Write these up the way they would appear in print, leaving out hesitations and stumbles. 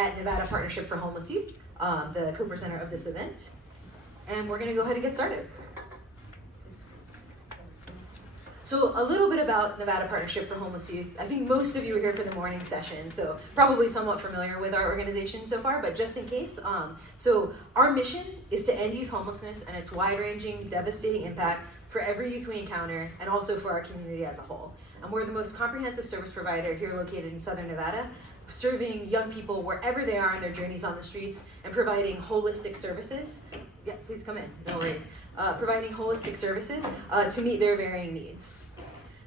at Nevada Partnership for Homeless Youth, the co-presenter of this event. And we're gonna go ahead and get started. So a little bit about Nevada Partnership for Homeless Youth. I think most of you are here for the morning session, so probably somewhat familiar with our organization so far, but just in case. So our mission is to end youth homelessness and its wide-ranging, devastating impact for every youth we encounter, and also for our community as a whole. And we're the most comprehensive service provider here located in Southern Nevada, serving young people wherever they are on their journeys on the streets and providing holistic services. Yeah, please come in, no worries. Providing holistic services to meet their varying needs.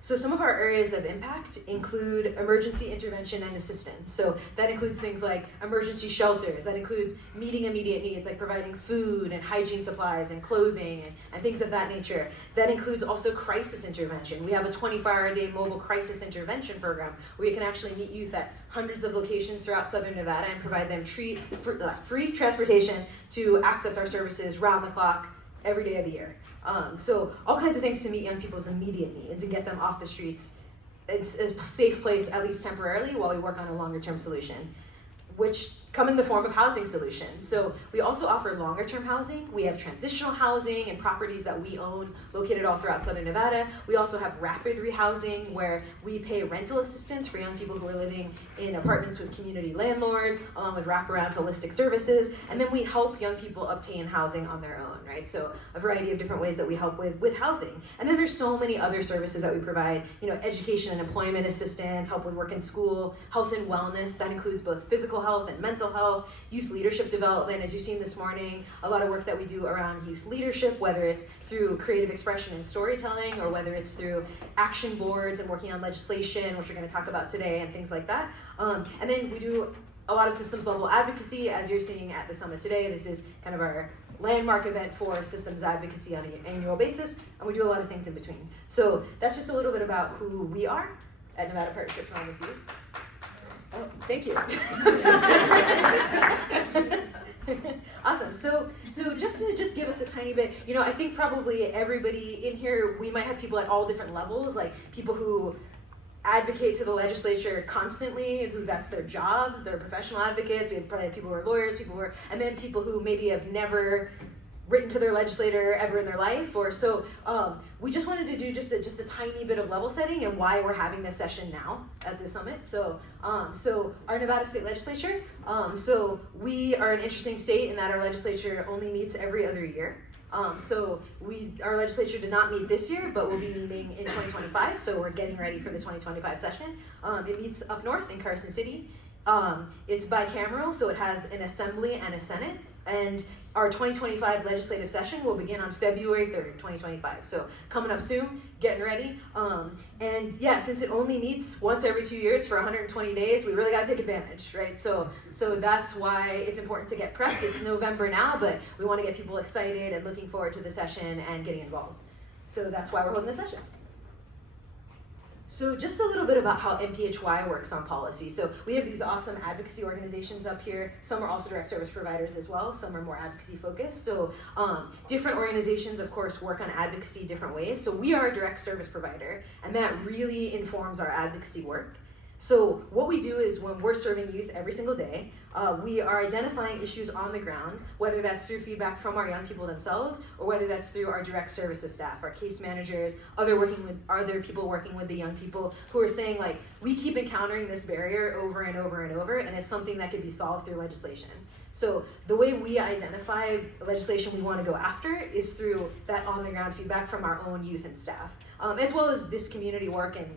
So some of our areas of impact include emergency intervention and assistance. So that includes things like emergency shelters. That includes meeting immediate needs like providing food and hygiene supplies and clothing and things of that nature. That includes also crisis intervention. We have a 24-hour-a-day mobile crisis intervention program where you can actually meet youth at hundreds of locations throughout Southern Nevada and provide them free transportation to access our services round the clock every day of the year. So all kinds of things to meet young people's immediate needs and get them off the streets. It's a safe place, at least temporarily, while we work on a longer term solution, which come in the form of housing solutions. So we also offer longer term housing. We have transitional housing and properties that we own located all throughout Southern Nevada. We also have rapid rehousing where we pay rental assistance for young people who are living in apartments with community landlords, along with wraparound holistic services. And then we help young people obtain housing on their own, right? So a variety of different ways that we help with housing. And then there's so many other services that we provide, education and employment assistance, help with work and school, health and wellness. That includes both physical health and mental health, youth leadership development, as you've seen this morning, a lot of work that we do around youth leadership, whether it's through creative expression and storytelling, or whether it's through action boards and working on legislation, which we're going to talk about today, and things like that. And then we do a lot of systems level advocacy, as you're seeing at the summit today. This is kind of our landmark event for systems advocacy on an annual basis, and we do a lot of things in between. So that's just a little bit about who we are at Nevada Partnership for Homeless Youth. Oh, thank you. Awesome. So just to give us a tiny bit, I think probably everybody in here, we might have people at all different levels, like people who advocate to the legislature constantly, who that's their jobs, they're professional advocates. We have probably people who are lawyers, and then people who maybe have never written to their legislator ever in their life, or so. We just wanted to do just a tiny bit of level setting and why we're having this session now at the summit. So our Nevada State Legislature, so we are an interesting state in that our legislature only meets every other year. Our legislature did not meet this year, but we'll be meeting in 2025, so we're getting ready for the 2025 session. It meets up north in Carson City. It's bicameral, so it has an assembly and a senate, and our 2025 legislative session will begin on February 3rd, 2025. So coming up soon, getting ready. And yeah, since it only meets once every 2 years for 120 days, we really gotta take advantage, right? So that's why it's important to get prepped. It's November now, but we wanna get people excited and looking forward to the session and getting involved. So that's why we're holding this session. So just a little bit about how NPHY works on policy. So we have these awesome advocacy organizations up here. Some are also direct service providers as well. Some are more advocacy focused. So different organizations, of course, work on advocacy different ways. So we are a direct service provider, and that really informs our advocacy work. So what we do is when we're serving youth every single day, we are identifying issues on the ground, whether that's through feedback from our young people themselves, or whether that's through our direct services staff, our case managers, other people working with the young people who are saying, like, we keep encountering this barrier over and over and over, and it's something that could be solved through legislation. So the way we identify legislation we want to go after is through that on-the-ground feedback from our own youth and staff, as well as this community work and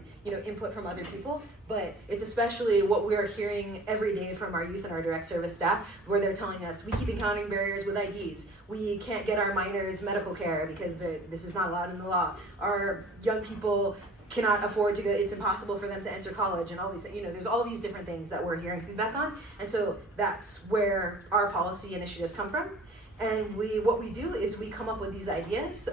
input from other people. But it's especially what we are hearing every day from our youth and our direct service staff, where they're telling us we keep encountering barriers with IDs. We can't get our minors medical care because this is not allowed in the law. Our young people cannot afford to go, it's impossible for them to enter college, and all these, there's all these different things that we're hearing feedback on. And so that's where our policy initiatives come from. And what we do is we come up with these ideas,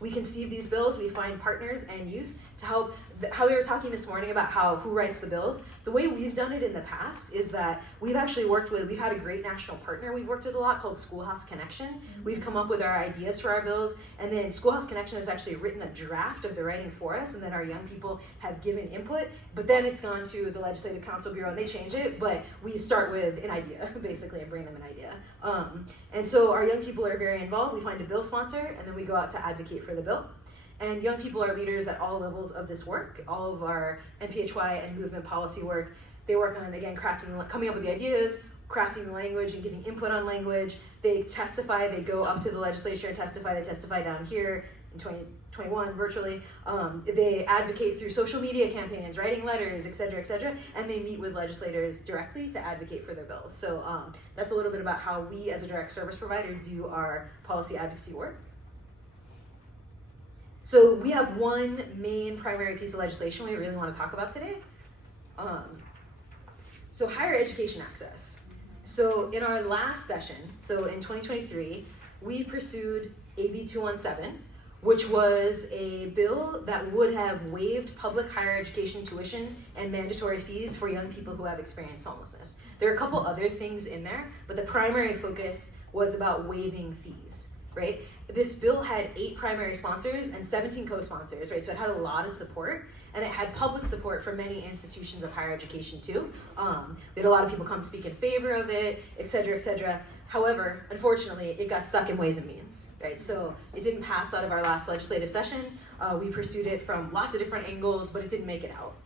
we conceive these bills, we find partners and youth to help, how we were talking this morning about who writes the bills. The way we've done it in the past is that we've had a great national partner we've worked with a lot called Schoolhouse Connection. We've come up with our ideas for our bills, and then Schoolhouse Connection has actually written a draft of the writing for us, and then our young people have given input, but then it's gone to the Legislative Counsel Bureau and they change it, but we start with an idea, basically, and bring them an idea. And so our young people are very involved. We find a bill sponsor, and then we go out to advocate for the bill. And young people are leaders at all levels of this work. All of our MPHY and movement policy work, they work on, again, coming up with the ideas, crafting the language and giving input on language. They testify, they go up to the legislature and testify. They testify down here in 2021 virtually. They advocate through social media campaigns, writing letters, et cetera, and they meet with legislators directly to advocate for their bills. So that's a little bit about how we as a direct service provider do our policy advocacy work. So we have one main primary piece of legislation we really want to talk about today. So higher education access. So in our last session, so in 2023, we pursued AB 217, which was a bill that would have waived public higher education tuition and mandatory fees for young people who have experienced homelessness. There are a couple other things in there, but the primary focus was about waiving fees, right? This bill had 8 primary sponsors and 17 co-sponsors, right? So it had a lot of support, and it had public support from many institutions of higher education too. We had a lot of people come speak in favor of it, et cetera, et cetera. However, unfortunately, it got stuck in Ways and Means, right? So it didn't pass out of our last legislative session. We pursued it from lots of different angles, but it didn't make it out.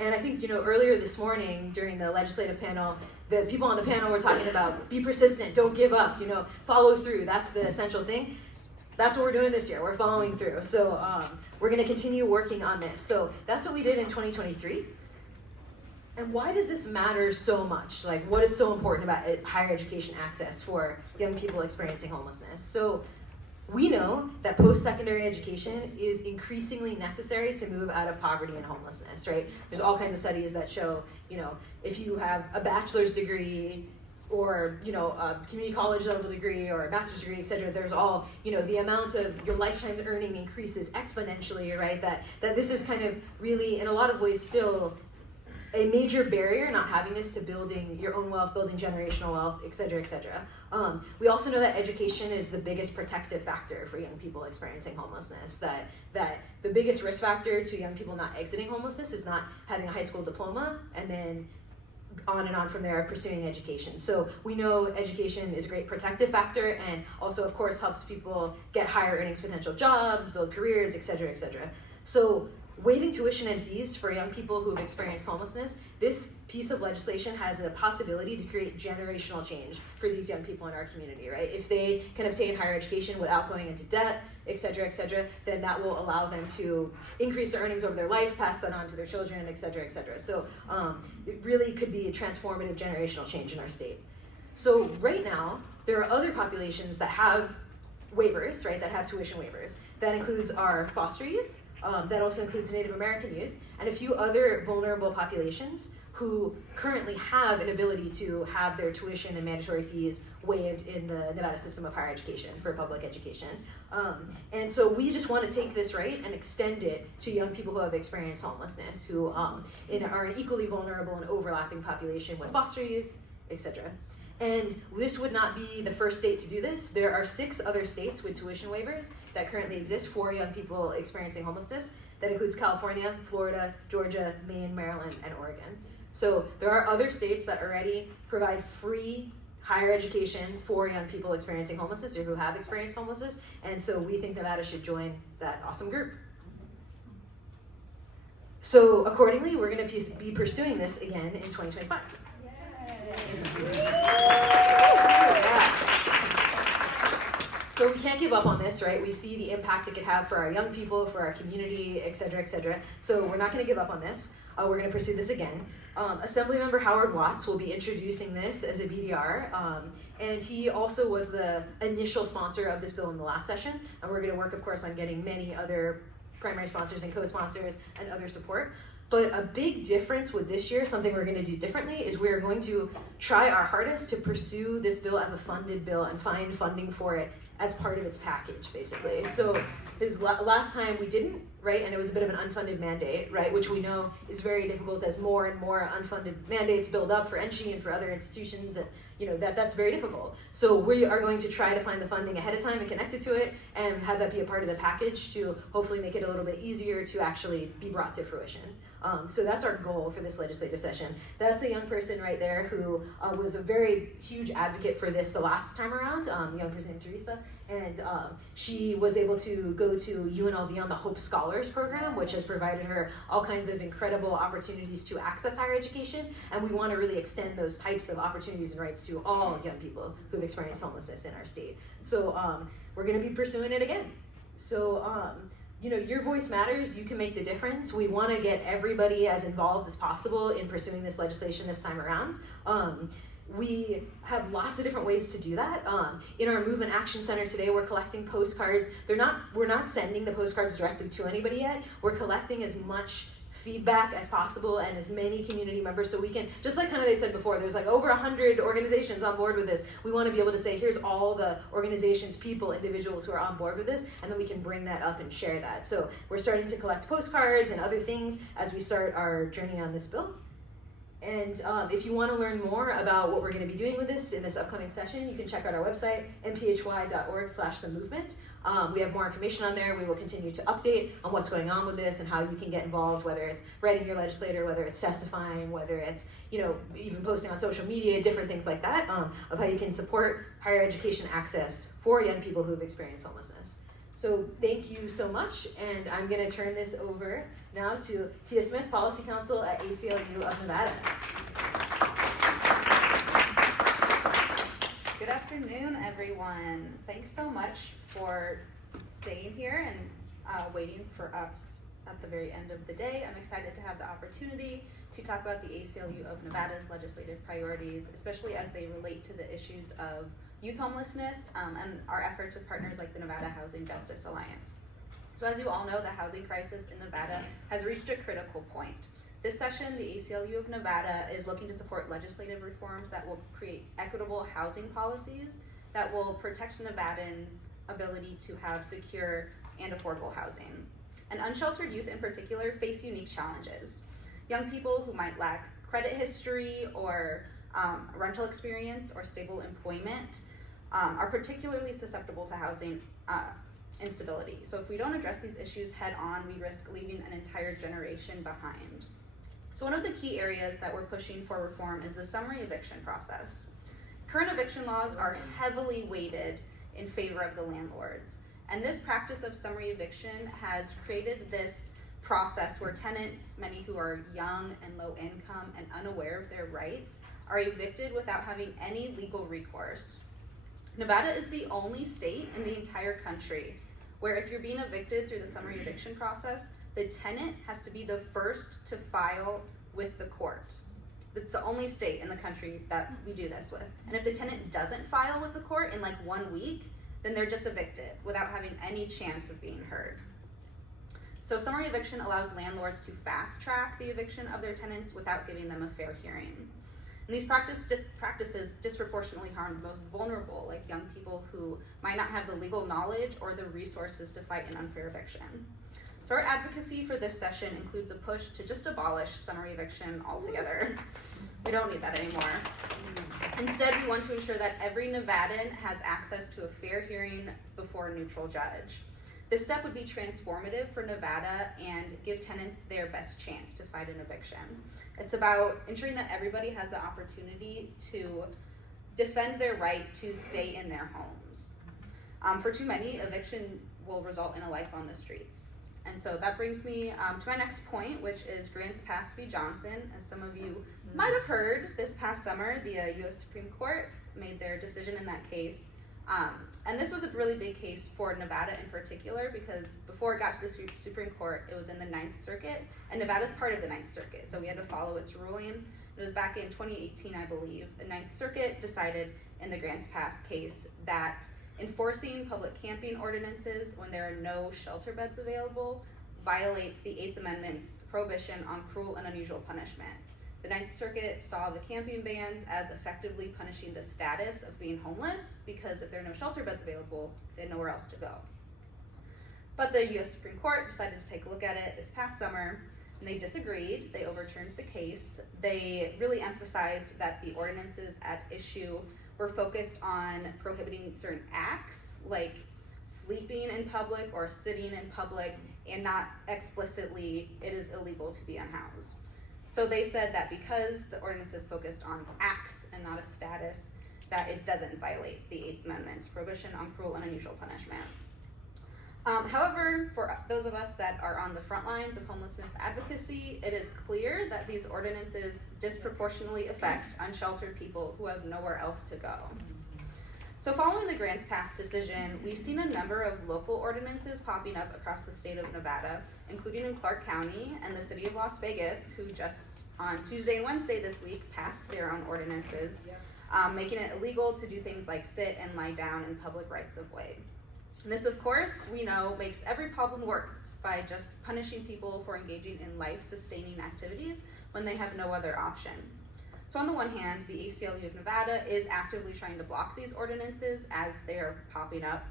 And I think, earlier this morning during the legislative panel, the people on the panel were talking about be persistent, don't give up, follow through. That's the essential thing. That's what we're doing this year. We're following through. So we're going to continue working on this. So that's what we did in 2023. And why does this matter so much? Like, what is so important about higher education access for young people experiencing homelessness? So we know that post-secondary education is increasingly necessary to move out of poverty and homelessness, right? There's all kinds of studies that show, if you have a bachelor's degree or, a community college level degree or a master's degree, et cetera, there's all, the amount of your lifetime earning increases exponentially, right? That this is kind of really, in a lot of ways, still a major barrier, not having this, to building your own wealth, building generational wealth, et cetera, et cetera. We also know that education is the biggest protective factor for young people experiencing homelessness, that the biggest risk factor to young people not exiting homelessness is not having a high school diploma and then on and on from there pursuing education. So we know education is a great protective factor and also, of course, helps people get higher earnings potential jobs, build careers, et cetera, et cetera. So waiving tuition and fees for young people who have experienced homelessness, this piece of legislation has a possibility to create generational change for these young people in our community, right? If they can obtain higher education without going into debt, et cetera, then that will allow them to increase their earnings over their life, pass that on to their children, et cetera, et cetera. So it really could be a transformative generational change in our state. So right now, there are other populations that have waivers, right, that have tuition waivers. That includes our foster youth, that also includes Native American youth, and a few other vulnerable populations who currently have an ability to have their tuition and mandatory fees waived in the Nevada system of higher education for public education. And so we just want to take this right and extend it to young people who have experienced homelessness, who are an equally vulnerable and overlapping population with foster youth, etc. And this would not be the first state to do this. There are 6 other states with tuition waivers that currently exist for young people experiencing homelessness. That includes California, Florida, Georgia, Maine, Maryland, and Oregon. So there are other states that already provide free higher education for young people experiencing homelessness or who have experienced homelessness. And so we think Nevada should join that awesome group. So accordingly, we're going to be pursuing this again in 2025. So we can't give up on this, right? We see the impact it could have for our young people, for our community, et cetera, et cetera. So we're not going to give up on this. We're going to pursue this again. Assemblymember Howard Watts will be introducing this as a BDR, and he also was the initial sponsor of this bill in the last session. And we're going to work, of course, on getting many other primary sponsors and co-sponsors and other support. But a big difference with this year, something we're going to do differently, is we're going to try our hardest to pursue this bill as a funded bill and find funding for it as part of its package, basically. So his last time we didn't, right, and it was a bit of an unfunded mandate, right, which we know is very difficult as more and more unfunded mandates build up for NSHE and for other institutions, and that's very difficult. So we are going to try to find the funding ahead of time and connect it to it and have that be a part of the package to hopefully make it a little bit easier to actually be brought to fruition. So that's our goal for this legislative session. That's a young person right there who was a very huge advocate for this the last time around, young person named Teresa, and she was able to go to UNLV on the Hope Scholars Program, which has provided her all kinds of incredible opportunities to access higher education, and we want to really extend those types of opportunities and rights to all young people who've experienced homelessness in our state. So we're going to be pursuing it again. So your voice matters. You can make the difference. We want to get everybody as involved as possible in pursuing this legislation this time around. We have lots of different ways to do that. In our Movement Action Center today, we're collecting postcards. We're not sending the postcards directly to anybody yet. We're collecting as much feedback as possible and as many community members so we can, just like kind of they said before, there's like over 100 organizations on board with this. We want to be able to say, here's all the organizations, people, individuals who are on board with this, and then we can bring that up and share that. So we're starting to collect postcards and other things as we start our journey on this bill. And if you want to learn more about what we're going to be doing with this in this upcoming session, you can check out our website, mphy.org/themovement. We have more information on there. We will continue to update on what's going on with this and how you can get involved, whether it's writing your legislator, whether it's testifying, whether it's even posting on social media, different things like that, of how you can support higher education access for young people who've experienced homelessness. So thank you so much, and I'm going to turn this over now to Tia Smith, Policy Counsel at ACLU of Nevada. Good afternoon, everyone. Thanks so much for staying here and waiting for us at the very end of the day. I'm excited to have the opportunity to talk about the ACLU of Nevada's legislative priorities, especially as they relate to the issues of youth homelessness and our efforts with partners like the Nevada Housing Justice Alliance. So as you all know, the housing crisis in Nevada has reached a critical point. This session, the ACLU of Nevada is looking to support legislative reforms that will create equitable housing policies that will protect Nevadans' ability to have secure and affordable housing. And unsheltered youth in particular face unique challenges. Young people who might lack credit history or rental experience or stable employment are particularly susceptible to housing instability. So if we don't address these issues head on, we risk leaving an entire generation behind. So one of the key areas that we're pushing for reform is the summary eviction process. Current eviction laws are heavily weighted in favor of the landlords. And this practice of summary eviction has created this process where tenants, many who are young and low income and unaware of their rights, are evicted without having any legal recourse. Nevada is the only state in the entire country where if you're being evicted through the summary eviction process, the tenant has to be the first to file with the court. It's the only state in the country that we do this with. And if the tenant doesn't file with the court in like 1 week, then they're just evicted without having any chance of being heard. So summary eviction allows landlords to fast track the eviction of their tenants without giving them a fair hearing. And these practices disproportionately harm the most vulnerable, like young people who might not have the legal knowledge or the resources to fight an unfair eviction. So our advocacy for this session includes a push to just abolish summary eviction altogether. We don't need that anymore. Instead, we want to ensure that every Nevadan has access to a fair hearing before a neutral judge. This step would be transformative for Nevada and give tenants their best chance to fight an eviction. It's about ensuring that everybody has the opportunity to defend their right to stay in their homes. For too many, eviction will result in a life on the streets. And so that brings me to my next point, which is Grants Pass v. Johnson. As some of you might have heard, this past summer, the U.S. Supreme Court made their decision in that case. And this was a really big case for Nevada in particular, because before it got to the Supreme Court, it was in the Ninth Circuit, and Nevada's part of the Ninth Circuit, so we had to follow its ruling. It was back in 2018, I believe. The Ninth Circuit decided in the Grants Pass case that enforcing public camping ordinances when there are no shelter beds available violates the Eighth Amendment's prohibition on cruel and unusual punishment. The Ninth Circuit saw the camping bans as effectively punishing the status of being homeless, because if there are no shelter beds available, they had nowhere else to go. But the US Supreme Court decided to take a look at it this past summer, and they disagreed. They overturned the case. They really emphasized that the ordinances at issue were focused on prohibiting certain acts, like sleeping in public or sitting in public, and not explicitly, it is illegal to be unhoused. So they said that because the ordinance is focused on acts and not a status, that it doesn't violate the Eighth Amendment's prohibition on cruel and unusual punishment. However, for those of us that are on the front lines of homelessness advocacy, it is clear that these ordinances disproportionately affect unsheltered people who have nowhere else to go. So following the Grants Pass decision, we've seen a number of local ordinances popping up across the state of Nevada, including in Clark County and the city of Las Vegas, who just on Tuesday and Wednesday this week passed their own ordinances, making it illegal to do things like sit and lie down in public rights of way. And this, of course, we know makes every problem worse by just punishing people for engaging in life-sustaining activities when they have no other option. So on the one hand, the ACLU of Nevada is actively trying to block these ordinances as they are popping up.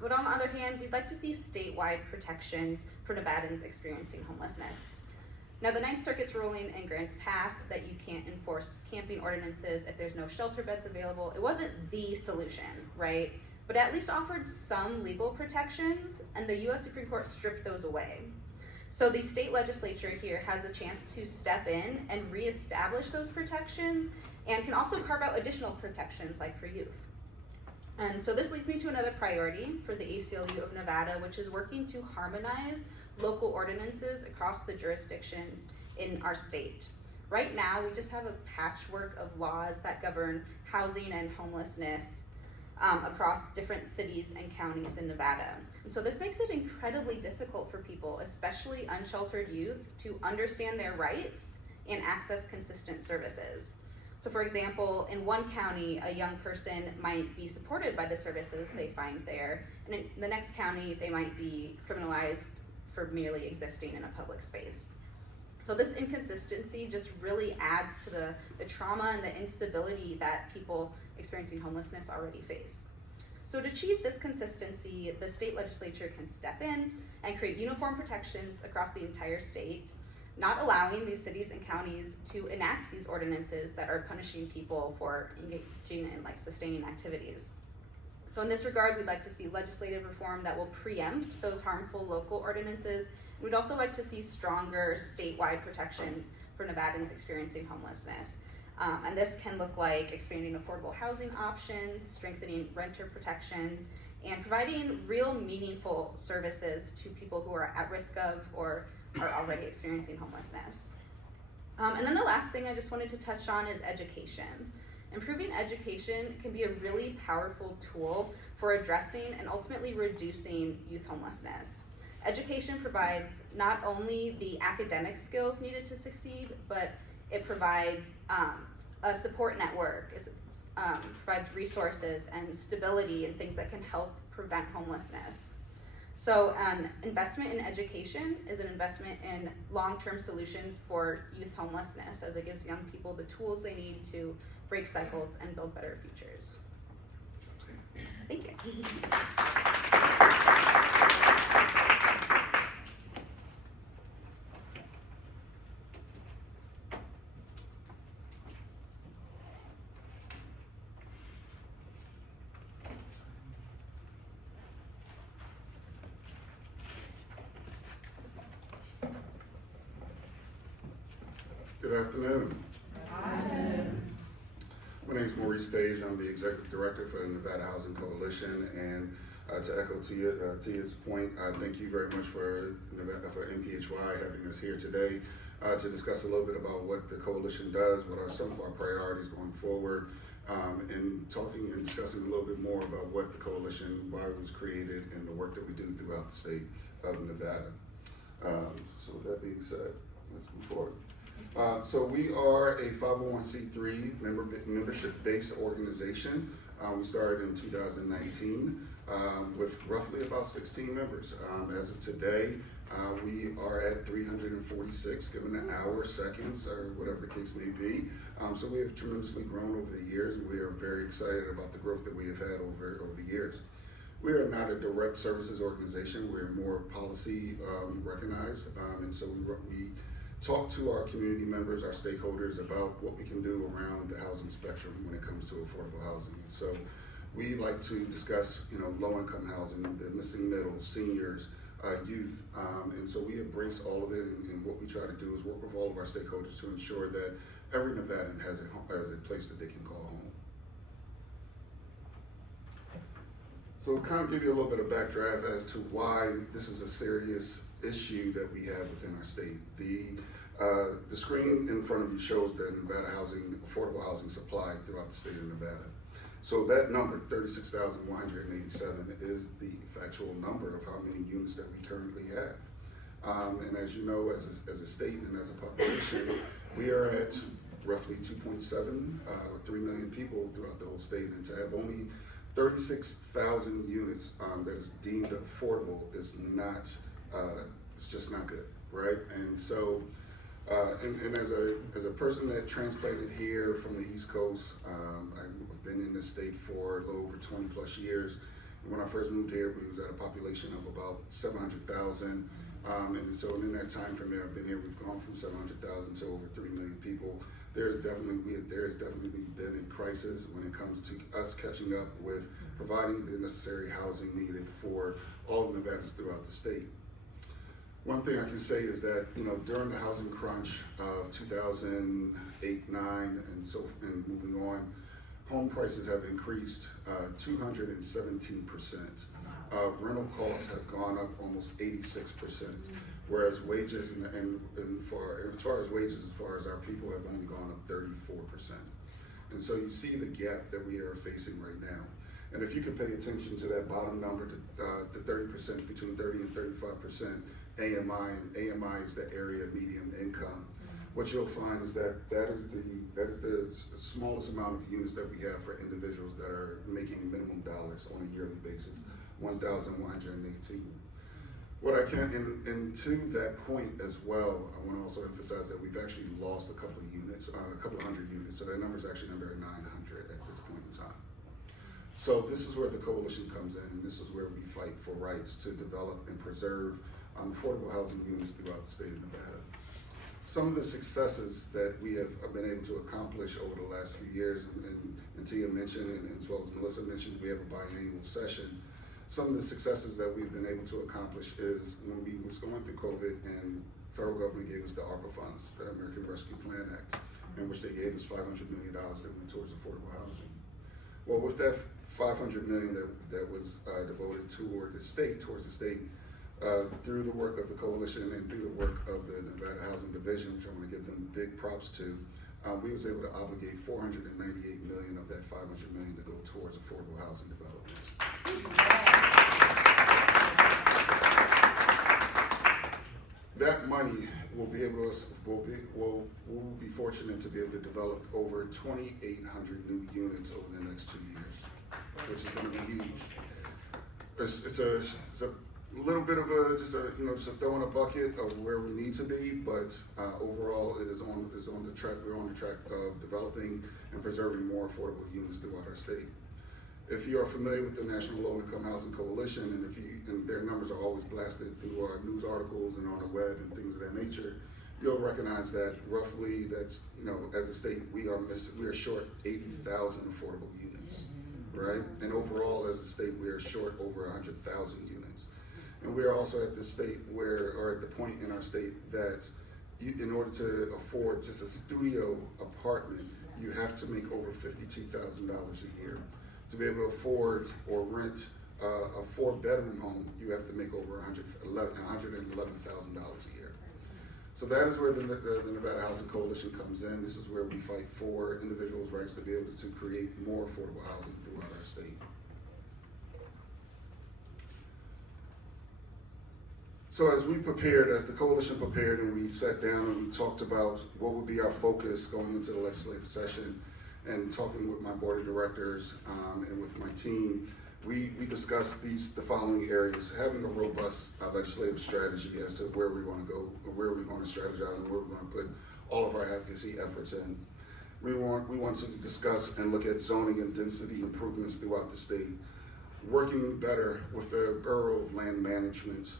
But on the other hand, we'd like to see statewide protections for Nevadans experiencing homelessness. Now, the Ninth Circuit's ruling in Grants Pass that you can't enforce camping ordinances if there's no shelter beds available, it wasn't the solution, right? But at least offered some legal protections, and the US Supreme Court stripped those away. So the state legislature here has a chance to step in and reestablish those protections, and can also carve out additional protections like for youth. And so this leads me to another priority for the ACLU of Nevada, which is working to harmonize local ordinances across the jurisdictions in our state. Right now, we just have a patchwork of laws that govern housing and homelessness across different cities and counties in Nevada. And so this makes it incredibly difficult for people, especially unsheltered youth, to understand their rights and access consistent services. So for example, in one county, a young person might be supported by the services they find there, and in the next county, they might be criminalized for merely existing in a public space. So this inconsistency just really adds to the trauma and the instability that people experiencing homelessness already face. So to achieve this consistency, the state legislature can step in and create uniform protections across the entire state, not allowing these cities and counties to enact these ordinances that are punishing people for engaging in life-sustaining activities. So in this regard, we'd like to see legislative reform that will preempt those harmful local ordinances. We'd also like to see stronger statewide protections for Nevadans experiencing homelessness. And this can look like expanding affordable housing options, strengthening renter protections, and providing real meaningful services to people who are at risk of or are already experiencing homelessness. And then the last thing I just wanted to touch on is education. Improving education can be a really powerful tool for addressing and ultimately reducing youth homelessness. Education provides not only the academic skills needed to succeed, but it provides a support network, provides resources and stability and things that can help prevent homelessness. So investment in education is an investment in long-term solutions for youth homelessness, as it gives young people the tools they need to break cycles and build better futures. Thank you. Good afternoon. My name is Maurice. I'm the Executive Director for the Nevada Housing Coalition, and to echo Tia's point, thank you very much for NPHY having us here today to discuss a little bit about what the coalition does, what are some of our priorities going forward, and talking and discussing a little bit more about what the coalition, why it was created, and the work that we do throughout the state of Nevada. So with that being said, let's move forward. So we are a 501c3 membership-based organization. We started in 2019 with roughly about 16 members. As of today, we are at 346, given the hour, seconds, or whatever the case may be. So we have tremendously grown over the years, and we are very excited about the growth that we have had over the years. We are not a direct services organization. We're more policy recognized, and so we talk to our community members, our stakeholders, about what we can do around the housing spectrum when it comes to affordable housing. And so we like to discuss, low-income housing, the missing middle, seniors, youth, and so we embrace all of it, and what we try to do is work with all of our stakeholders to ensure that every Nevadan has a place that they can call home. So kind of give you a little bit of backdraft as to why this is a serious issue that we have within our state. The screen in front of you shows the Nevada affordable housing supply throughout the state of Nevada. So that number, 36,187, is the factual number of how many units that we currently have. And as you know, as a state and as a population, we are at roughly 2.7 or 3 million people throughout the whole state, and to have only 36,000 units that is deemed affordable is not, it's just not good, right? And so, and as a person that transplanted here from the East Coast, I've been in this state for a little over 20 plus years. And when I first moved here, we was at a population of about 700,000. And so in that time frame that I've been here, we've gone from 700,000 to over 3 million people. There has definitely been a crisis when it comes to us catching up with providing the necessary housing needed for all of Nevadans throughout the state. One thing I can say is that, during the housing crunch of 2008, 9, and moving on, home prices have increased 217%. Rental costs have gone up almost 86%, whereas wages as far as our people have only gone up 34%. And so you see the gap that we are facing right now. And if you could pay attention to that bottom number, the 30%, between 30 and 35% AMI, and AMI is the area of medium income. What you'll find is that is the smallest amount of units that we have for individuals that are making minimum dollars on a yearly basis, 1,118. What I can, and to that point as well, I want to also emphasize that we've actually lost a couple of units, a couple of hundred units, so that number is actually under 900 at this point in time. So this is where the coalition comes in, and this is where we fight for rights to develop and preserve affordable housing units throughout the state of Nevada. Some of the successes that we have been able to accomplish over the last few years, and Tia mentioned, and as well as Melissa mentioned, we have a biannual session. Some of the successes that we've been able to accomplish is when we was going through COVID and federal government gave us the ARPA funds, the American Rescue Plan Act, in which they gave us $500 million that went towards affordable housing. Well, with that $500 million that was devoted towards the state, through the work of the coalition and through the work of the Nevada Housing Division, which I want to give them big props to, we was able to obligate $498 million of that $500 million to go towards affordable housing developments. That money will be able to, we'll be fortunate to be able to develop over 2,800 new units over the next 2 years, which is going to be huge. It's a little bit of just a throw in a bucket of where we need to be, but overall it is on the track. We're on the track of developing and preserving more affordable units throughout our state. If you are familiar with the National Low Income Housing Coalition, and their numbers are always blasted through our news articles and on the web and things of that nature, you'll recognize that roughly as a state we are short 80,000 affordable units, right? And overall as a state we are short over 100,000 units. And we are also at the state at the point in our state that in order to afford just a studio apartment, you have to make over $52,000 a year. To be able to afford or rent a 4-bedroom home, you have to make over $111,000 a year. So that is where the Nevada Housing Coalition comes in. This is where we fight for individuals' rights to be able to create more affordable housing throughout our state. So as the coalition prepared and we sat down and we talked about what would be our focus going into the legislative session, and talking with my board of directors and with my team, we discussed the following areas: having a robust legislative strategy as to where we want to go, or where we want to strategize, and where we want to put all of our advocacy efforts in. We want to discuss and look at zoning and density improvements throughout the state, working better with the Bureau of Land Management,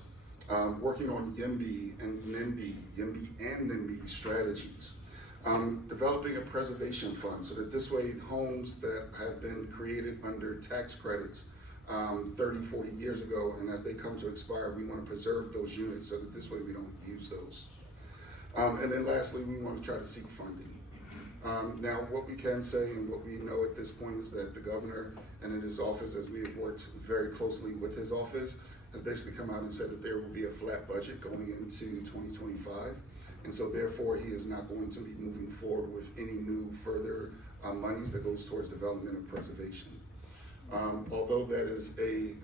working on YIMBY and NIMBY strategies, developing a preservation fund so that this way homes that have been created under tax credits 30, 40 years ago, and as they come to expire, we want to preserve those units so that this way we don't use those. And then lastly, we want to try to seek funding. Now, what we can say and what we know at this point is that the governor and in his office, as we have worked very closely with his office, has basically come out and said that there will be a flat budget going into 2025. And so therefore, he is not going to be moving forward with any new further monies that goes towards development and preservation. Although that is a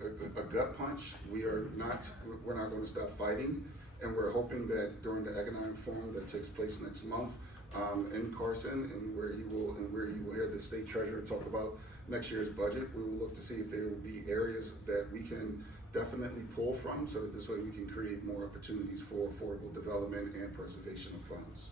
gut punch, we're not going to stop fighting, and we're hoping that during the economic forum that takes place next month in Carson, and where you will hear the state treasurer talk about next year's budget, we will look to see if there will be areas that we can definitely pull from, so that this way we can create more opportunities for affordable development and preservation of funds.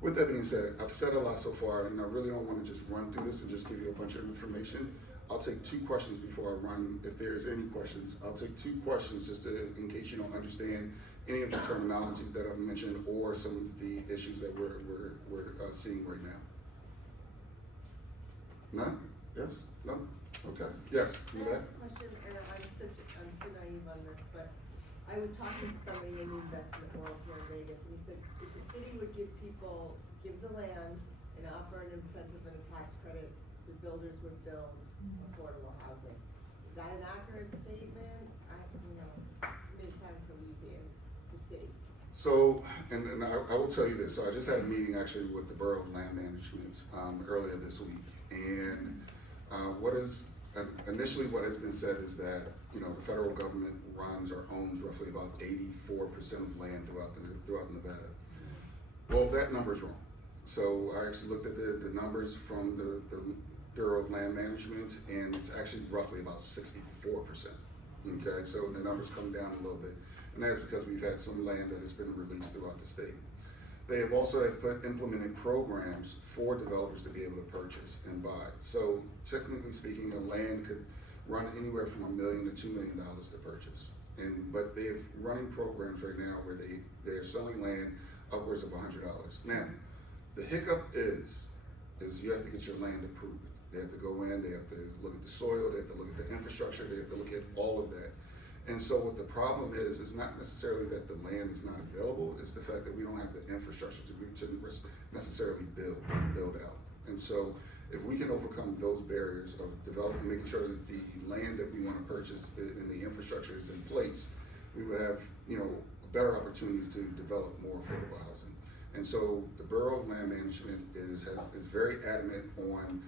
With that being said, I've said a lot so far, and I really don't want to just run through this and just give you a bunch of information. I'll take 2 questions before I run. If there's any questions, I'll take 2 questions just in case you don't understand any of the terminologies that I've mentioned or some of the issues that we're seeing right now. None? Yes? No? Okay. Yes? Can I ask a question? And I'm so naive on this, but I was talking to somebody in the investment world here in Vegas, and he said if the city would give the land and offer an incentive and a tax credit, the builders would build affordable housing. Is that an accurate statement? It made it sound so easy in the city. So, and I will tell you this. So I just had a meeting actually with the Borough of Land Management earlier this week, and initially what has been said is that the federal government runs or owns roughly about 84% of land throughout Nevada. Well, that number's wrong. So I actually looked at the numbers from the Bureau of Land Management, and it's actually roughly about 64%. Okay, so the numbers come down a little bit, and that's because we've had some land that has been released throughout the state. They have also implemented programs for developers to be able to purchase and buy. So technically speaking, the land could run anywhere from $1 million to $2 million to purchase. But they're running programs right now where they're selling land upwards of $100. Now, the hiccup is you have to get your land approved. They have to go in, they have to look at the soil, they have to look at the infrastructure, they have to look at all of that. And so what the problem is not necessarily that the land is not available, it's the fact that we don't have the infrastructure to necessarily build out. And so if we can overcome those barriers of developing, making sure that the land that we want to purchase and the infrastructure is in place, we would have better opportunities to develop more affordable housing. And so the Borough of Land Management is very adamant on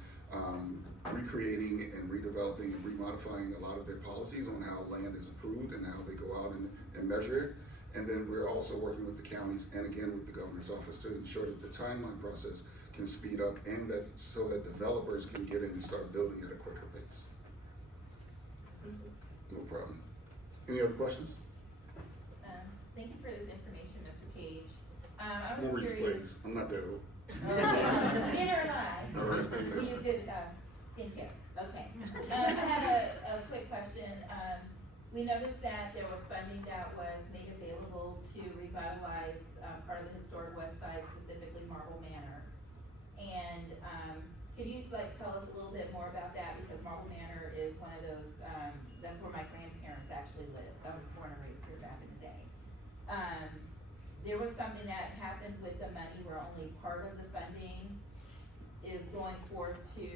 recreating and redeveloping and remodifying a lot of their policies on how land is approved and how they go out and measure it. And then we're also working with the counties and again with the governor's office to ensure that the timeline process can speed up and so that developers can get in and start building at a quicker pace. No problem. Any other questions? Thank you for this information, Mr. Page. I was Maurice, curious. please. I'm not that old. Neither am I. All right, there you go. We use good skincare. Okay. I have a quick question. We noticed that there was funding that was made available to revitalize part of the historic West Side, specifically Marble Manor. And could you tell us a little bit more about that? Because Marble Manor is one of those. That's where my grandparents actually lived. I was born and raised here back in the day. There was something that happened with the money where only part of the funding is going forth to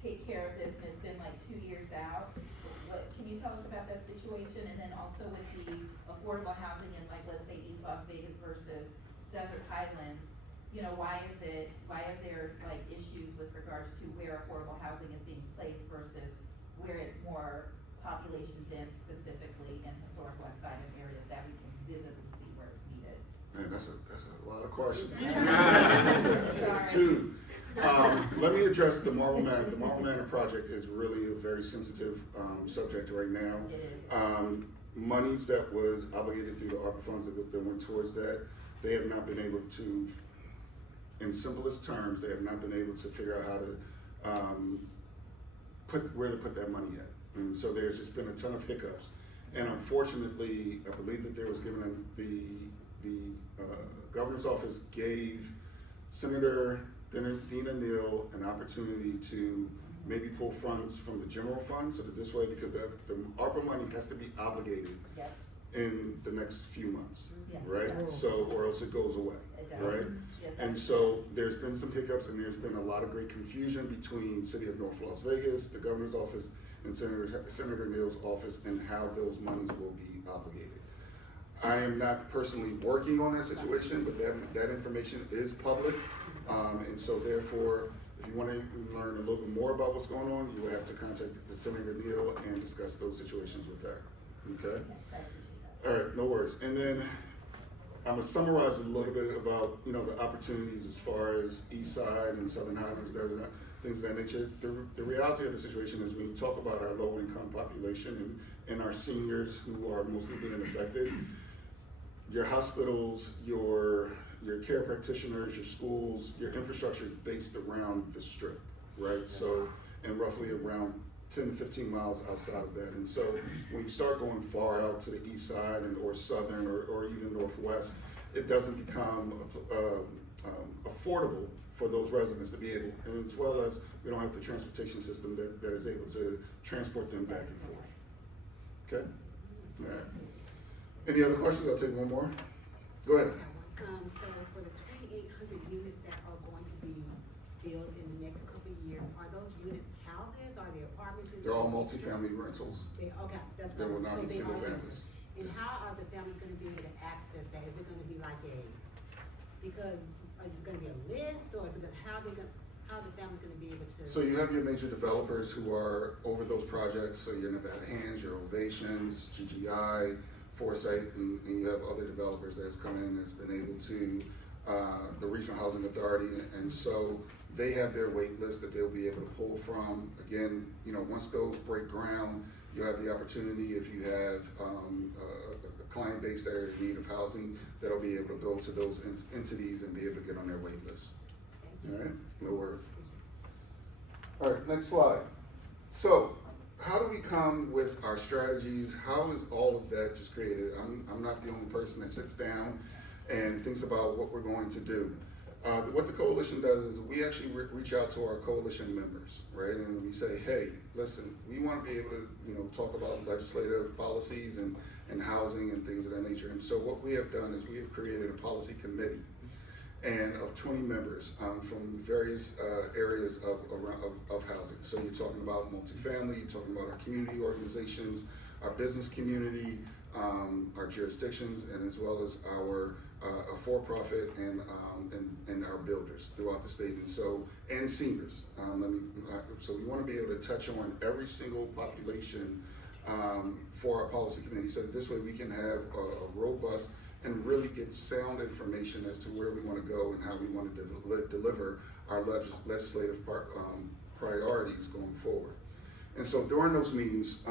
take care of this, and it's been 2 years out. Can you tell us about that situation? And then also with the affordable housing in let's say East Las Vegas versus Desert Highlands, why are there issues with regards to where affordable housing is being placed versus where it's more populations dense specifically in historic West Side and areas that we can visibly see where it's needed? Man, that's a lot of questions. That's two. Let me address the Marble Manor. The Marble Manor project is really a very sensitive subject right now. It is. Monies that was obligated through the ARPA funds that went towards that, they have not been able to, in simplest terms, they have not been able to figure out how to where to put that money at. And so there's just been a ton of hiccups. And unfortunately, I believe that there was given the governor's office gave Senator Dina Neal an opportunity to maybe pull funds from the general fund, so that this way, because the ARPA money has to be obligated Yep. in the next few months, Yeah. right? So, or else it goes away, It does. right? Yes, And that's- so there's been some hiccups, and there's been a lot of great confusion between City of North Las Vegas, the governor's office, and Senator Neal's office, and how those monies will be obligated. I am not personally working on that situation, but that information is public, and so therefore, if you want to learn a little bit more about what's going on, you will have to contact the Senator Neal and discuss those situations with her. Okay? Yes, I appreciate that. All right, no worries. And then I'm gonna summarize a little bit about the opportunities as far as East Side and Southern Highlands, things of that nature. The reality of the situation is when you talk about our low income population and our seniors who are mostly being affected, your hospitals, your care practitioners, your schools, your infrastructure is based around the strip, right? So, and roughly around 10 to 15 miles outside of that. And so when you start going far out to the east side or southern or even northwest, it doesn't become affordable for those residents to be able, and as well as we don't have the transportation system that is able to transport them back and forth. Okay? All right. Any other questions? I'll take one more. Go ahead. So for the 2,800 units that are going to be built in the next couple of years, are those units houses, are they apartments? They're all multifamily rentals. Okay, that's There will not so be they single are families. rentals. And how are the families gonna be able to access that? Is it gonna be like because it's gonna be a list, or is it how the family's gonna be able to? So you have your major developers who are over those projects. So your Nevada Hands, your Ovations, GGI, Foresight, and you have other developers that's come in that's been able to, the Regional Housing Authority, and so they have their wait list that they'll be able to pull from. Again, once those break ground, you have the opportunity, if you have a client base that are in need of housing, that'll be able to go to those entities and be able to get on their wait list. All right, no worries. All right, next slide. So, how do we come with our strategies? How is all of that just created? I'm not the only person that sits down and thinks about what we're going to do. What the coalition does is we actually reach out to our coalition members, right? And we say, hey, listen, we want to be able to, talk about legislative policies and housing and things of that nature. And so what we have done is we have created a policy committee and of 20 members from various areas of housing. So you're talking about multifamily, you're talking about our community organizations, our business community, our jurisdictions, and as well as our for-profit and our builders throughout the state, and seniors. So we want to be able to touch on every single population for our policy committee, so that this way we can have a robust and really get sound information as to where we want to go and how we want to deliver our legislative priorities going forward. And so during those meetings,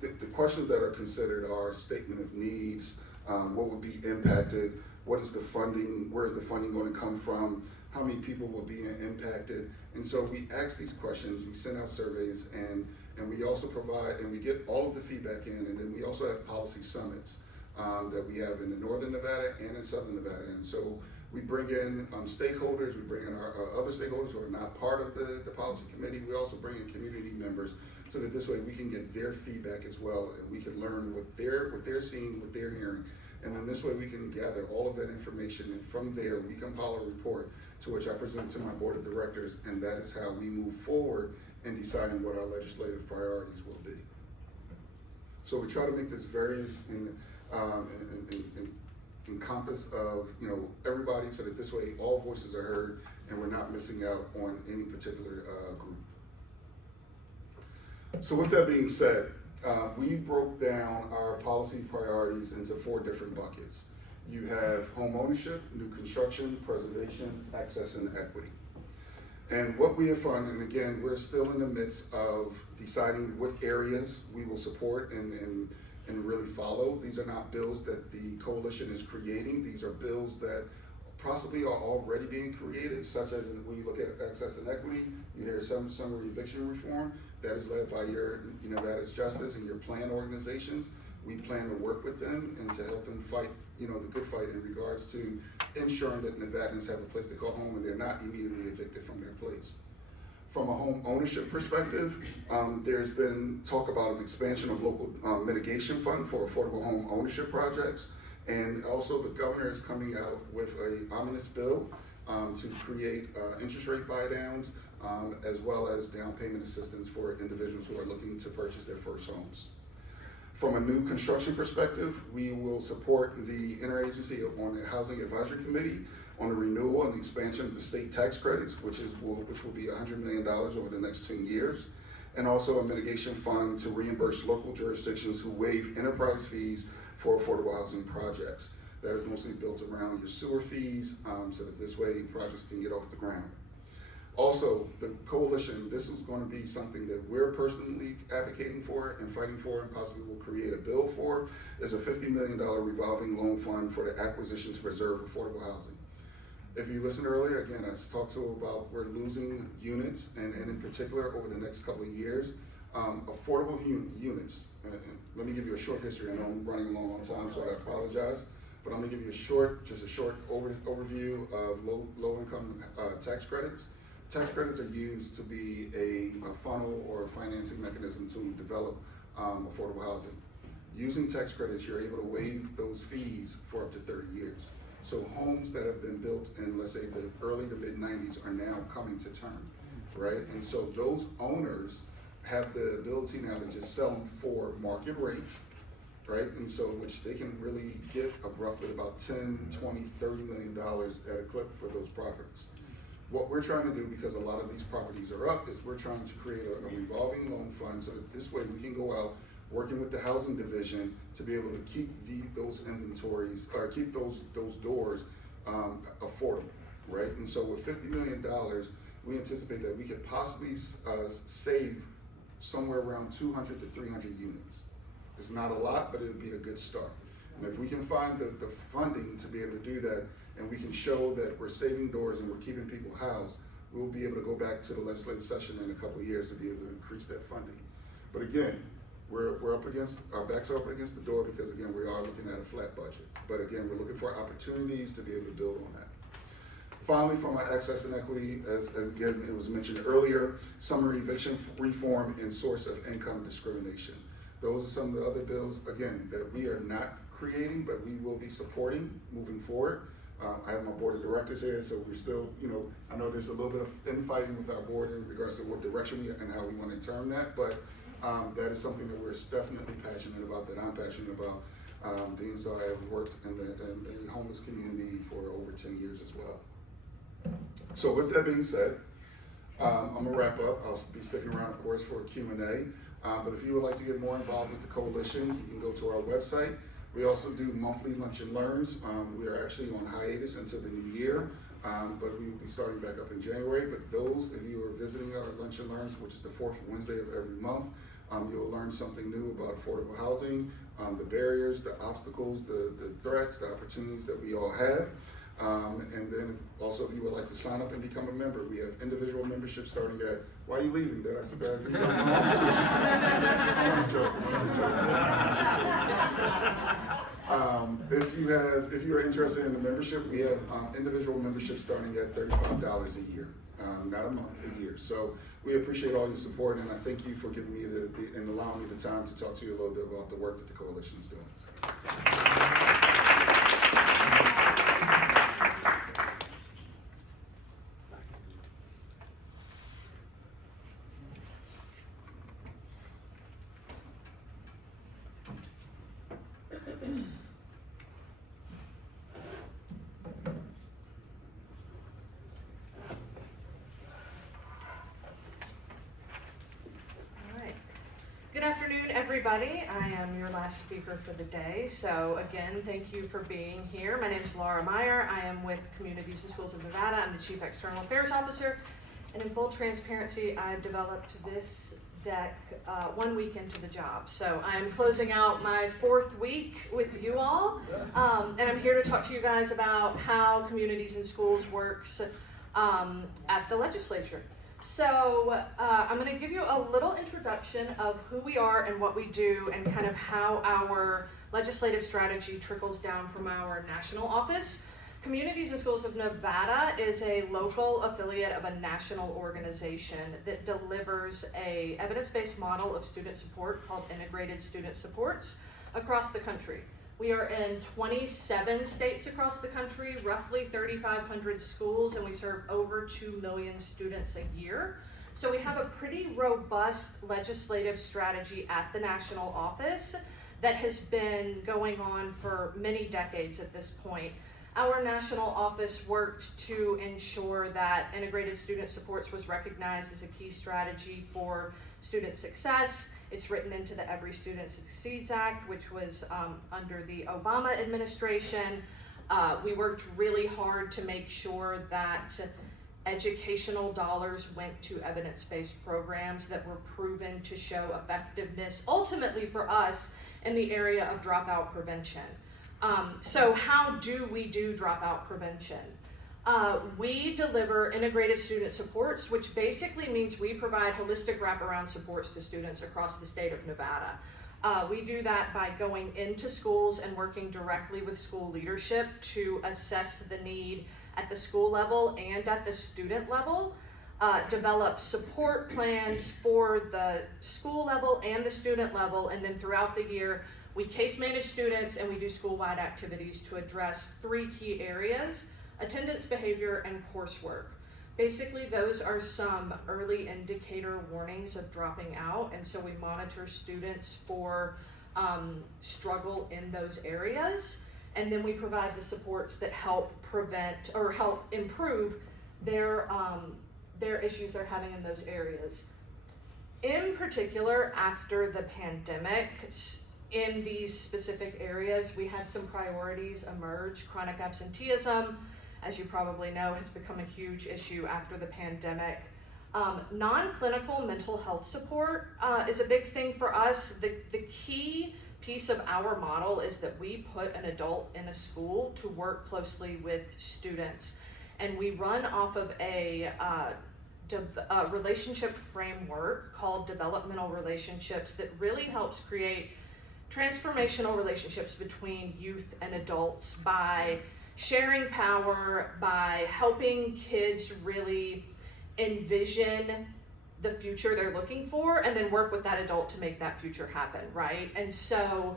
the questions that are considered are statement of needs, what would be impacted, what is the funding, where is the funding going to come from, how many people will be impacted. And so we ask these questions, we send out surveys, and we also provide, and we get all of the feedback in, and then we also have policy summits that we have in the Northern Nevada and in Southern Nevada. And so we bring in stakeholders, we bring in our other stakeholders who are not part of the policy committee. We also bring in community members, so that this way we can get their feedback as well, and we can learn what they're seeing, what they're hearing. And then this way we can gather all of that information, and from there we compile a report to which I present to my board of directors, and that is how we move forward in deciding what our legislative priorities will be. So we try to make this very encompass of everybody, so that this way all voices are heard and we're not missing out on any particular group. So with that being said, we broke down our policy priorities into 4 different buckets. You have home ownership, new construction, preservation, access, and equity. And what we have found, and again, we're still in the midst of deciding what areas we will support and really follow. These are not bills that the coalition is creating. These are bills that possibly are already being created, such as when you look at access and equity, you hear summary eviction reform. That is led by your Nevada's Justice and your plan organizations. We plan to work with them and to help them fight, the good fight in regards to ensuring that Nevadans have a place to call home and they're not immediately evicted from their place. From a home ownership perspective, there's been talk about an expansion of local mitigation fund for affordable home ownership projects. And also the governor is coming out with an ominous bill to create interest rate buy-downs as well as down payment assistance for individuals who are looking to purchase their first homes. From a new construction perspective, we will support the interagency on the Housing Advisory Committee on the renewal and the expansion of the state tax credits, which will be $100 million over the next 10 years. And also a mitigation fund to reimburse local jurisdictions who waive enterprise fees for affordable housing projects. That is mostly built around your sewer fees, so that this way projects can get off the ground. Also, the coalition, this is going to be something that we're personally advocating for and fighting for and possibly will create a bill for, is a $50 million revolving loan fund for the acquisition to preserve affordable housing. If you listened earlier, again, I talked to about we're losing units, and in particular over the next couple of years, affordable units. Let me give you a short history. I know I'm running long on time, so I apologize. But I'm gonna give you just a short overview of low income tax credits. Tax credits are used to be a funnel or a financing mechanism to develop affordable housing. Using tax credits, you're able to waive those fees for up to 30 years. So homes that have been built in, let's say, the early to mid 90s are now coming to term, right? And so those owners have the ability now to just sell them for market rates, right? And so, which they can really get roughly about 10, 20, $30 million at a clip for those properties. What we're trying to do, because a lot of these properties are up, is we're trying to create a revolving loan fund so that this way we can go out working with the housing division to be able to keep those inventories, or keep those doors affordable, right? And so with $50 million, we anticipate that we could possibly save somewhere around 200 to 300 units. It's not a lot, but it would be a good start. And if we can find the funding to be able to do that, and we can show that we're saving doors and we're keeping people housed, we'll be able to go back to the legislative session in a couple of years to be able to increase that funding. But again, we're up against, our backs are up against the door because again, we are looking at a flat budget. But again, we're looking for opportunities to be able to build on that. Finally, from our access and equity, as again, it was mentioned earlier, summary eviction reform and source of income discrimination. Those are some of the other bills, again, that we are not creating, but we will be supporting moving forward. I have my board of directors here, so we're still, I know there's a little bit of infighting with our board in regards to what direction and how we want to term that, but that is something that we're definitely passionate about, that I'm passionate about. Being so I have worked in the homeless community for over 10 years as well. So with that being said, I'm gonna wrap up. I'll be sticking around, of course, for a Q&A. But if you would like to get more involved with the coalition, you can go to our website. We also do monthly lunch and learns. We are actually on hiatus until the new year, but we will be starting back up in January. But those, if you are visiting our lunch and learns, which is the 4th Wednesday of every month, you will learn something new about affordable housing, the barriers, the obstacles, the threats, the opportunities that we all have. And then also, if you would like to sign up and become a member, we have individual membership starting at, why are you leaving? Did I do something wrong? I'm just joking. If you are interested in the membership, we have individual membership starting at $35 a year, not a month, a year. So we appreciate all your support, and I thank you for giving me and allowing me the time to talk to you a little bit about the work that the coalition is doing. Good afternoon, everyone. everybody. I am your last speaker for the day. So again, thank you for being here. My name is Meyer. I am with Communities and Schools of Nevada. I'm the Chief External Affairs Officer. And in full transparency, I developed this deck 1 week into the job. So I'm closing out my 4th week with you all. And I'm here to talk to you guys about how Communities and Schools works at the legislature. So I'm going to give you a little introduction of who we are and what we do and kind of how our legislative strategy trickles down from our national office. Communities and Schools of Nevada is a local affiliate of a national organization that delivers a evidence-based model of student support called Integrated Student Supports across the country. We are in 27 states across the country, roughly 3,500 schools, and we serve over 2 million students a year. So we have a pretty robust legislative strategy at the national office that has been going on for many decades at this point. Our national office worked to ensure that Integrated Student Supports was recognized as a key strategy for student success. It's written into the Every Student Succeeds Act, which was under the Obama administration. We worked really hard to make sure that educational dollars went to evidence-based programs that were proven to show effectiveness, ultimately for us, in the area of dropout prevention. So how do we do dropout prevention? We deliver integrated student supports, which basically means we provide holistic wraparound supports to students across the state of Nevada. We do that by going into schools and working directly with school leadership to assess the need at the school level and at the student level, develop support plans for the school level and the student level, and then throughout the year, we case manage students and we do school-wide activities to address 3 key areas: attendance, behavior, and coursework. Basically, those are some early indicator warnings of dropping out, and so we monitor students for struggle in those areas, and then we provide the supports that help prevent or help improve their issues they're having in those areas. In particular, after the pandemic, in these specific areas, we had some priorities emerge. Chronic absenteeism, as you probably know, has become a huge issue after the pandemic. Non-clinical mental health support is a big thing for us. The key piece of our model is that we put an adult in a school to work closely with students. And we run off of a relationship framework called developmental relationships that really helps create transformational relationships between youth and adults by sharing power, by helping kids really envision the future they're looking for, and then work with that adult to make that future happen, right? And so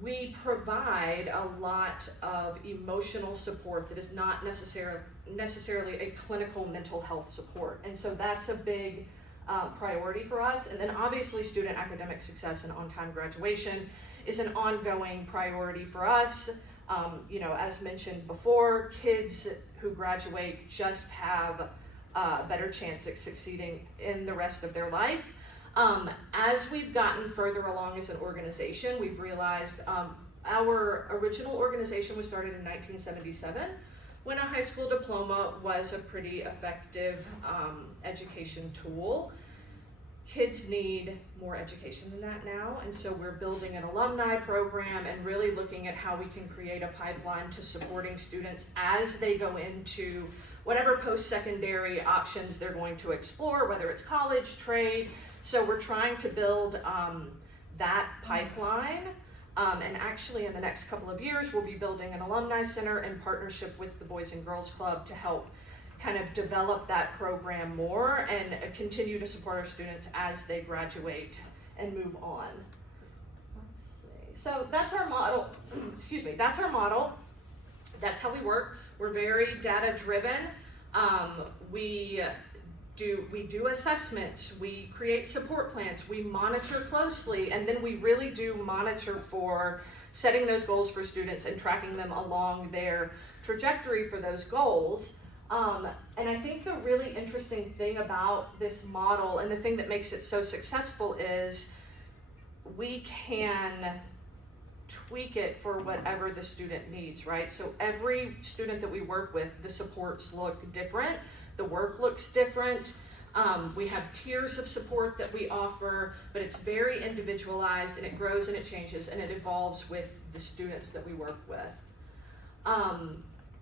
we provide a lot of emotional support that is not necessarily a clinical mental health support. And so that's a big priority for us. And then obviously student academic success and on-time graduation is an ongoing priority for us. As mentioned before, kids who graduate just have a better chance at succeeding in the rest of their life. As we've gotten further along as an organization, we've realized our original organization was started in 1977 when a high school diploma was a pretty effective education tool. Kids need more education than that now, and so we're building an alumni program and really looking at how we can create a pipeline to supporting students as they go into whatever post-secondary options they're going to explore, whether it's college, trade. So we're trying to build that pipeline, and actually in the next couple of years, we'll be building an alumni center in partnership with the Boys and Girls Club to help kind of develop that program more and continue to support our students as they graduate and move on. Let's see. So that's our model. Excuse me. That's our model. That's how we work. We're very data driven. We do assessments. We create support plans. We monitor closely, and then we really do monitor for setting those goals for students and tracking them along their trajectory for those goals. And I think the really interesting thing about this model and the thing that makes it so successful is we can tweak it for whatever the student needs, right? So every student that we work with, the supports look different, the work looks different. We have tiers of support that we offer, but it's very individualized, and it grows and it changes and it evolves with the students that we work with.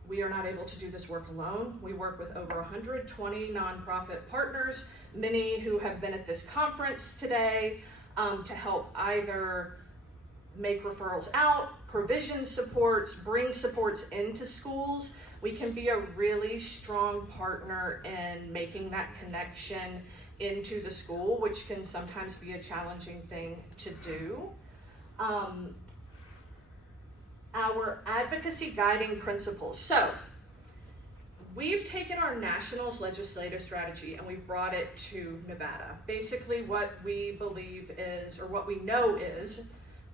We are not able to do this work alone. We work with over 120 nonprofit partners, many who have been at this conference today, to help either make referrals out, provision supports, bring supports into schools. We can be a really strong partner in making that connection into the school, which can sometimes be a challenging thing to do. Our advocacy guiding principles. So we've taken our nationals legislative strategy and we've brought it to Nevada. Basically what we believe is, or what we know is,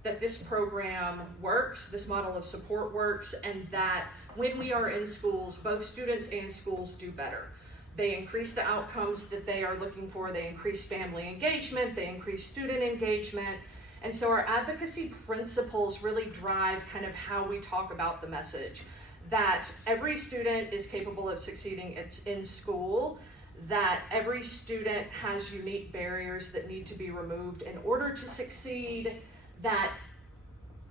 that this program works, this model of support works, and that when we are in schools, both students and schools do better. They increase the outcomes that they are looking for, they increase family engagement, they increase student engagement, and so our advocacy principles really drive kind of how we talk about the message, that every student is capable of succeeding in school, that every student has unique barriers that need to be removed in order to succeed, that,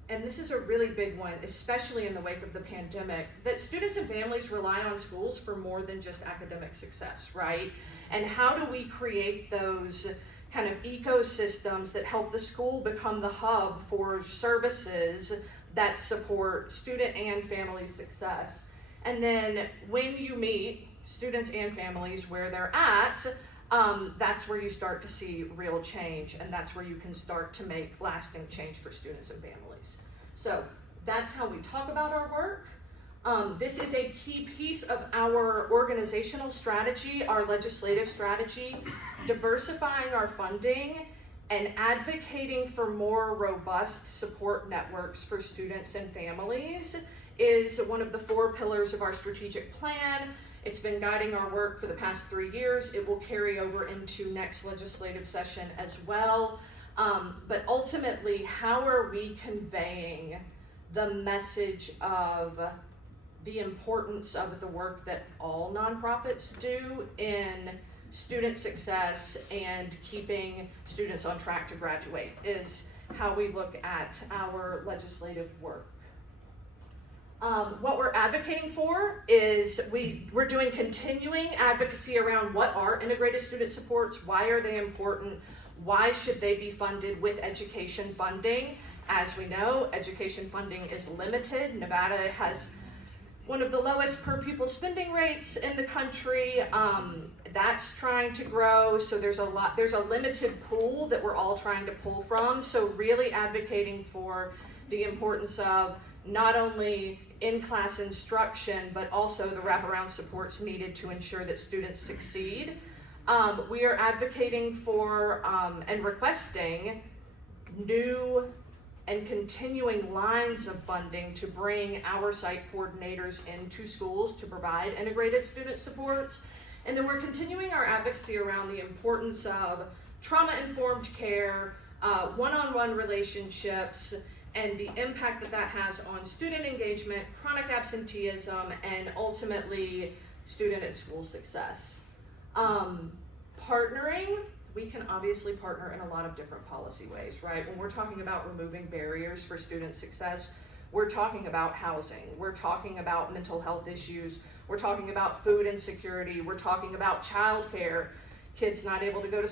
and this is a really big one, especially in the wake of the pandemic, that students and families rely on schools for more than just academic success, right? And how do we create those kind of ecosystems that help the school become the hub for services that support student and family success? And then when you meet students and families where they're at, that's where you start to see real change, and that's where you can start to make lasting change for students and families. So that's how we talk about our work. This is a key piece of our organizational strategy, our legislative strategy, diversifying our funding and advocating for more robust support networks for students and families is one of the 4 pillars of our strategic plan. It's been guiding our work for the past 3 years. It will carry over into next legislative session as well. But ultimately, how are we conveying the message of the importance of the work that all nonprofits do in student success and keeping students on track to graduate is how we look at our legislative work. What we're advocating for is we're doing continuing advocacy around what are integrated student supports, why are they important, why should they be funded with education funding. As we know, education funding is limited. Nevada has one of the lowest per pupil spending rates in the country. That's trying to grow, so there's a limited pool that we're all trying to pull from. So really advocating for the importance of not only in-class instruction, but also the wraparound supports needed to ensure that students succeed. We are advocating for and requesting new and continuing lines of funding to bring our site coordinators into schools to provide integrated student supports. And then we're continuing our advocacy around the importance of trauma-informed care, one-on-one relationships, and the impact that that has on student engagement, chronic absenteeism, and ultimately student and school success. Partnering, we can obviously partner in a lot of different policy ways, right? When we're talking about removing barriers for student success, we're talking about housing, we're talking about mental health issues, we're talking about food insecurity, we're talking about childcare, kids not able to go to